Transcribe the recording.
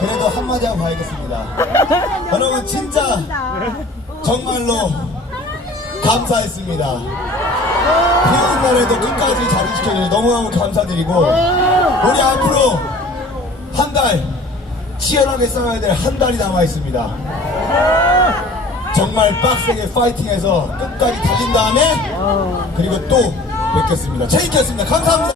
그래도 한마디 하고 가야겠습니다. 여러분 진짜 정말로 감사했습니다. 비오는 날에도 끝까지 자리 지켜주셔서 너무너무 감사드리고 우리 앞으로 한 달 치열하게 싸워야 될 한 달이 남아 있습니다. 정말 빡세게 파이팅해서 끝까지 달린 다음에 그리고 또 뵙겠습니다. 재밌겠습니다. 감사합니다.